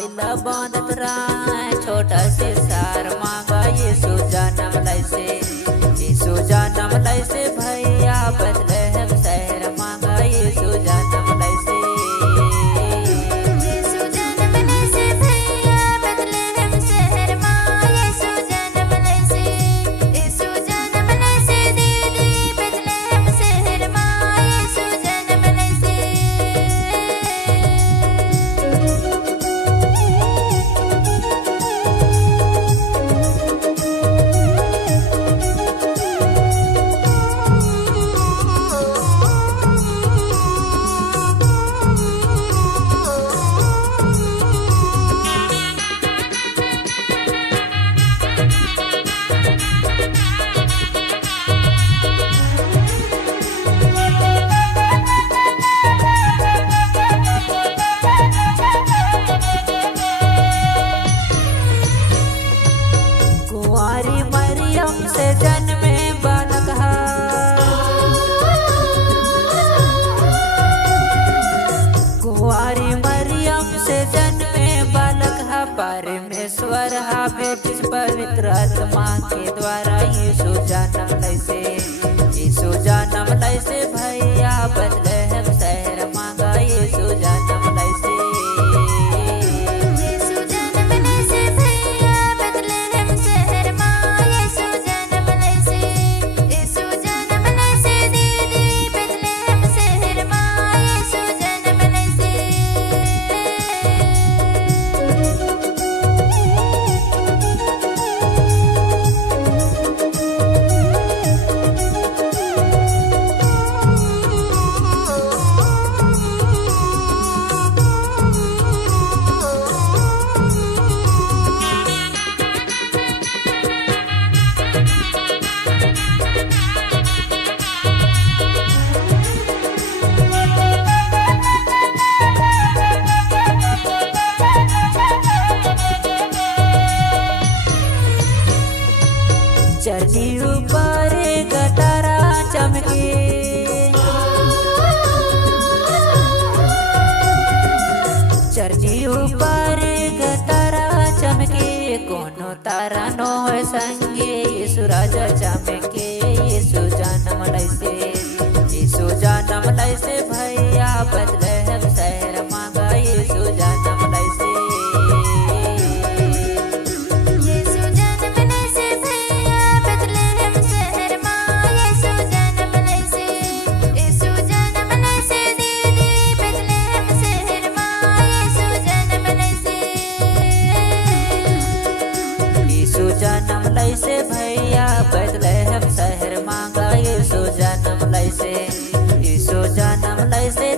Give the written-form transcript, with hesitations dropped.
भैला बांधत राय छोटा से सार मांगा यीशु जन्म लैसे यीशु जन्म लैसे भैया बदलेहम शहर मांगा यीशु जन्म लैसे यीशु जन्म लैसे भैया बदलेहम शहर मां यीशु जन्म लैसे यीशु जन्म लैसे दीदी बदलेहम शहर मां यीशु जन्म लैसे कुंवारी मरियम से जन्मे बालक हा कुंवारी मरियम से जन्मे बालक हा परमेश्वर हा भेजिस पवित्र आत्मा के द्वारा यीशु जन्म लैसे यीशु जन्म लैसे भैया बदलेहम शहर मांगा यीशु जन्म लैसे यीशु जन्म लैसे भैया बदलेहम शहर मां यीशु जन्म लैसे यीशु जन्म लैसे दीदी बदलेहम शहर मां यीशु जन्म लैसे चरनी ऊपर गटारा चमके चरनी ऊपर गटारा चमके कोनो तारा नो है संगे यीशु राजा चमके यीशु जन्म लैसे यीशु जन्म लैसे भैया बदलेहम शहर मांगा यीशु जन्म लैसे यीशु जन्म लैसे भैया बदलेहम शहर मां यीशु जन्म लैसे यीशु जन्म लैसे दीदी बदलेहम शहर मां यीशु जन्म लैसे यीशु जन्म लैसे भैया बदलेहम शहर मांगा यीशु जन्म लैसे यीशु जन्म लैसे